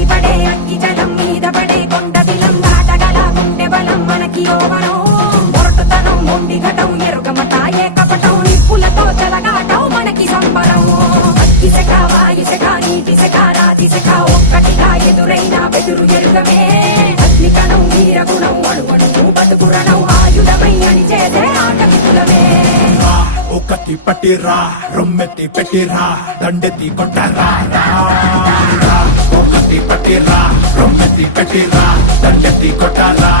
ఎగిసిపడే అగ్గి జలం మీద పడే కొండ దిలం దాటగల గుండె బలం మనకి ఓవరం మొరటుతనం మొండి ఘటం ఎరుగమట ఏకపటం నిప్పులతో చెలగాటం మనకి సంబరం అగ్గిసెక వాయుసెక నీటిసెక రాతిసెక ఒక్కటిగా ఎదురైన బెదురు ఎరుగమే అగ్నికణం వీరగుణం అణువణువు బతుకురణం ఆయుధమై అని చేసే ఆటవికులమే ఒకటి పట్టిరా రొమ్మెత్తి పెట్టిరా దండెత్తి కొట్టరా ఒకటి పట్టిరా రొమ్మెత్తి పెట్టిరా దండెత్తి కొట్టరా